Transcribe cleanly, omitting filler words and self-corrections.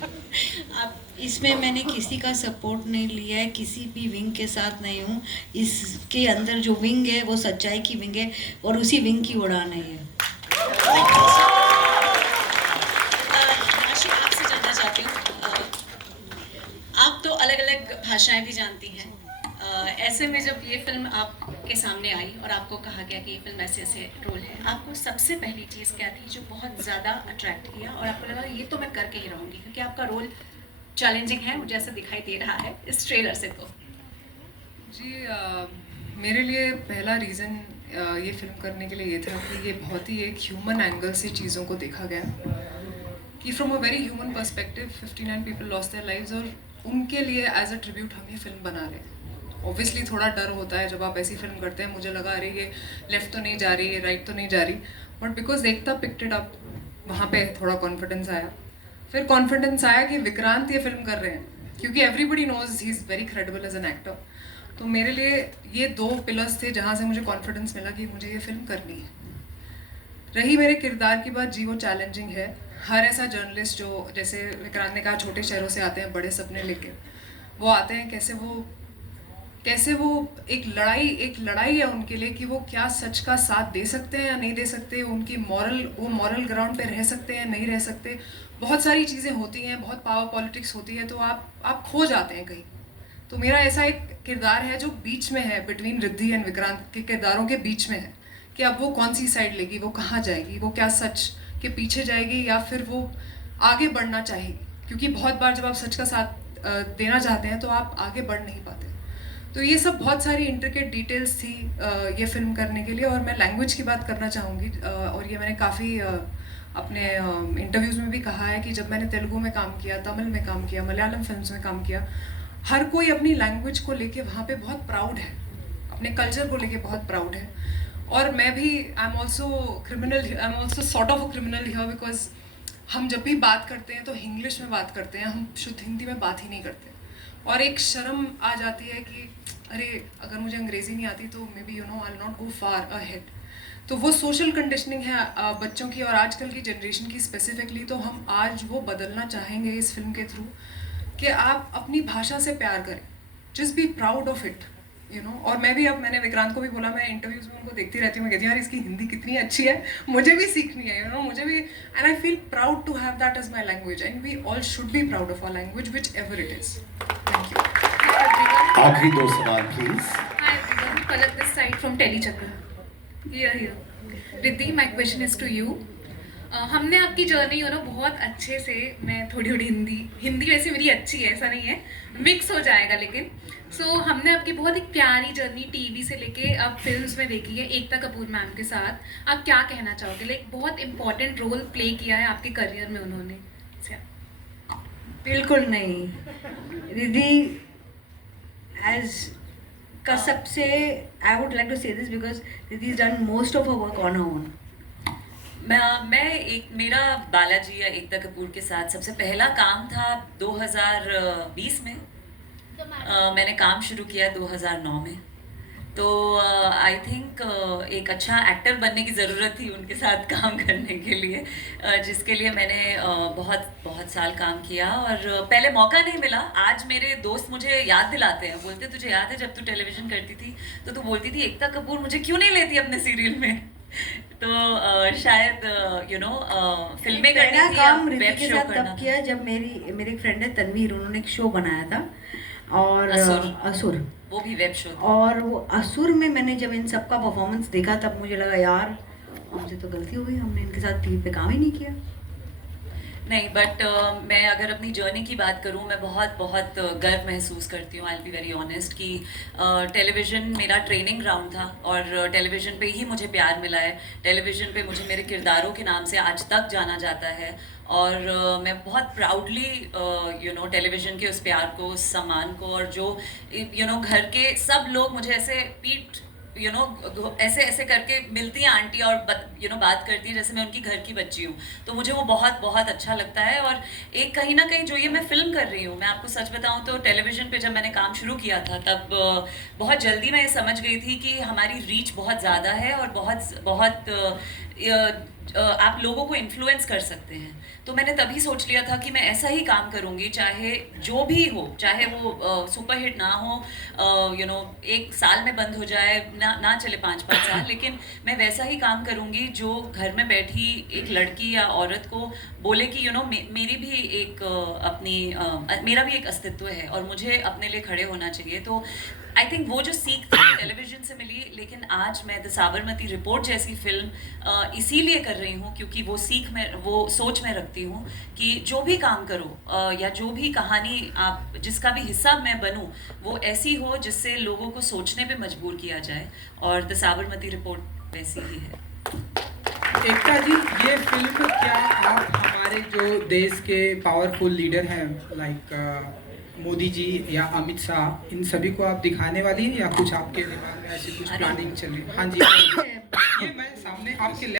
अब इसमें मैंने किसी का सपोर्ट नहीं लिया है, किसी भी विंग के साथ नहीं हूँ। इसके अंदर जो विंग है वो सच्चाई की विंग है और उसी विंग की उड़ान है ये। आशी, आपसे जानना चाहती हूँ, आप तो अलग अलग भाषाएं भी जानती हैं। ऐसे में जब ये फिल्म आपके सामने आई और आपको कहा गया कि ये फिल्म ऐसे ऐसे रोल है, आपको सबसे पहली चीज़ क्या थी जो बहुत ज़्यादा अट्रैक्ट किया और आपको लगा ये तो मैं करके ही रहूँगी, क्योंकि आपका रोल चैलेंजिंग है, मुझे ऐसा दिखाई दे रहा है इस ट्रेलर से तो। जी, मेरे लिए पहला रीज़न ये फ़िल्म करने के लिए ये था कि ये बहुत ही एक ह्यूमन एंगल से चीज़ों को देखा गया कि from a very human perspective 59 people lost their lives, और उनके लिए एज अ ट्रिब्यूट हम ये फिल्म बना रहे हैं। ऑब्वियसली थोड़ा डर होता है जब आप ऐसी फिल्म करते हैं। मुझे लगा अरे ये लेफ़्ट तो नहीं जा रही, ये राइट तो नहीं जा रही, but because Ekta picked it up, वहाँ पे थोड़ा कॉन्फिडेंस आया। फिर कॉन्फिडेंस आया कि विक्रांत ये फिल्म कर रहे हैं, क्योंकि everybody knows he is very credible as an actor. तो मेरे लिए ये दो पिलर्स थे जहाँ से मुझे कॉन्फिडेंस मिला कि मुझे ये फिल्म करनी है। रही मेरे किरदार की बात, जी वो चैलेंजिंग है। हर ऐसा जर्नलिस्ट जो, जैसे विक्रांत ने कहा, छोटे शहरों से आते हैं बड़े सपने लेके, वो आते हैं कैसे वो एक लड़ाई है उनके लिए कि वो क्या सच का साथ दे सकते हैं या नहीं दे सकते, उनकी वो मॉरल ग्राउंड पे रह सकते हैं नहीं रह सकते। बहुत सारी चीज़ें होती हैं, बहुत पावर पॉलिटिक्स होती है, तो आप खो जाते हैं कहीं। तो मेरा ऐसा एक किरदार है जो बीच में है, बिटवीन रिद्धि एंड विक्रांत के किरदारों के बीच में है, कि अब वो कौन सी साइड लेगी, वो कहाँ जाएगी, वो क्या सच के पीछे जाएगी या फिर वो आगे बढ़ना चाहेगी। क्योंकि बहुत बार जब आप सच का साथ देना चाहते हैं तो आप आगे बढ़ नहीं पाते। तो ये सब बहुत सारी इंट्रिकेट डिटेल्स थी ये फिल्म करने के लिए। और मैं लैंग्वेज की बात करना चाहूँगी, और ये मैंने काफ़ी अपने इंटरव्यूज़ में भी कहा है कि जब मैंने तेलुगु में काम किया, तमिल में काम किया, मलयालम फिल्म्स में काम किया, हर कोई अपनी लैंग्वेज को लेके वहाँ पे बहुत प्राउड है, अपने कल्चर को लेके बहुत प्राउड है। और मैं भी, I am also sort of a criminal here, because हम जब भी बात करते हैं तो इंग्लिश में बात करते हैं, हम शुद्ध हिंदी में बात ही नहीं करते। और एक शर्म आ जाती है कि अरे अगर मुझे अंग्रेज़ी नहीं आती तो maybe I will not go far ahead. तो वो सोशल कंडीशनिंग है बच्चों की और आजकल की जनरेशन की स्पेसिफिकली। तो हम आज वो बदलना चाहेंगे इस फिल्म के थ्रू, कि आप अपनी भाषा से प्यार करें, just be proud of it, और मैंने विक्रांत को भी बोला, मैं इंटरव्यूज में उनको देखती रहती हूँ, मैं कहती हूँ यार इसकी हिंदी कितनी अच्छी है, मुझे भी सीखनी है, मुझे भी, and I feel proud to have that as my language, and we all should be proud of our language whichever it is. Thank you. आखिरी दो सवाल please. Hi everyone, Palak this side from Telechakra. Here. Riddhi, my question is to you. हमने आपकी journey बहुत अच्छे से, मैं थोड़ी थोड़ी हिंदी वैसे मेरी अच्छी है, ऐसा नहीं है, मिक्स हो जाएगा लेकिन। हमने आपकी बहुत एक प्यारी जर्नी टीवी से लेके अब फिल्म्स में देखी है एकता कपूर मैम के साथ। आप क्या कहना चाहोगे? लाइक बहुत इंपॉर्टेंट रोल प्ले किया है आपके करियर में उन्होंने। बिल्कुल नहीं, रिद्धि as कसब से, I would like to say this because Riddhi has done most of her work on her own. मेरा बालाजी या एकता कपूर के साथ सबसे पहला काम था 2020 में। मैंने काम शुरू किया 2009 में। तो आई थिंक एक अच्छा एक्टर बनने की ज़रूरत थी उनके साथ काम करने के लिए, जिसके लिए मैंने बहुत बहुत साल काम किया और पहले मौका नहीं मिला। आज मेरे दोस्त मुझे याद दिलाते हैं, बोलते तुझे याद है जब तू टेलीविज़न करती थी तो तू बोलती थी एकता कपूर मुझे क्यों नहीं लेती अपने सीरियल में। तो शायद फिल्में करनी थी, काम रिद्धि वेब के शो साथ करना तब किया जब मेरी एक फ्रेंड है तनवीर, उन्होंने एक शो बनाया था और असुर, वो भी वेब शो। और वो असुर में मैंने जब इन सबका परफॉर्मेंस देखा तब मुझे लगा यार हमसे तो गलती हो गई, हमने इनके साथ टीवी पे काम ही नहीं किया। नहीं, बट मैं अगर अपनी जर्नी की बात करूँ, मैं बहुत बहुत गर्व महसूस करती हूँ, आई बी वेरी ऑनेस्ट, कि टेलीविज़न मेरा ट्रेनिंग ग्राउंड था और टेलीविज़न पे ही मुझे प्यार मिला है। टेलीविज़न पे मुझे मेरे किरदारों के नाम से आज तक जाना जाता है और मैं बहुत प्राउडली टेलीविज़न के उस प्यार को, उस सम्मान को, और जो घर के सब लोग मुझे ऐसे पीठ ऐसे ऐसे करके मिलती हैं आंटी और बात करती हैं जैसे मैं उनकी घर की बच्ची हूँ। तो मुझे वो बहुत बहुत अच्छा लगता है। और एक कहीं ना कहीं जो ये मैं फिल्म कर रही हूँ, मैं आपको सच बताऊँ तो टेलीविज़न पे जब मैंने काम शुरू किया था तब बहुत जल्दी मैं ये समझ गई थी कि हमारी रीच बहुत ज़्यादा है और बहुत बहुत आप लोगों को इन्फ्लुएंस कर सकते हैं। तो मैंने तभी सोच लिया था कि मैं ऐसा ही काम करूंगी, चाहे जो भी हो, चाहे वो सुपरहिट ना हो, एक साल में बंद हो जाए, ना चले 5-5 साल, लेकिन मैं वैसा ही काम करूंगी जो घर में बैठी एक लड़की या औरत को बोले कि मेरी भी एक मेरा भी एक अस्तित्व है और मुझे अपने लिए खड़े होना चाहिए। तो आई थिंक वो जो सीख थी टेलीविजन से मिली, लेकिन आज मैं द साबरमती रिपोर्ट जैसी फिल्म इसीलिए कर रही हूँ क्योंकि वो सोच में रखती हूँ कि जो भी काम करो या जो भी कहानी आप जिसका भी हिस्सा मैं बनूँ, वो ऐसी हो जिससे लोगों को सोचने पे मजबूर किया जाए, और द साबरमती रिपोर्ट वैसी ही है। एकता जी, ये फिल्म क्या आप हमारे जो देश के पावरफुल लीडर हैं लाइक मोदी जी या अमित शाह, इन सभी को आप दिखाने वाली हैं या कुछ आपके दिमाग में ऐसी कुछ प्लानिंग चल रही है? हाँ जी, ये मैं सामने आपके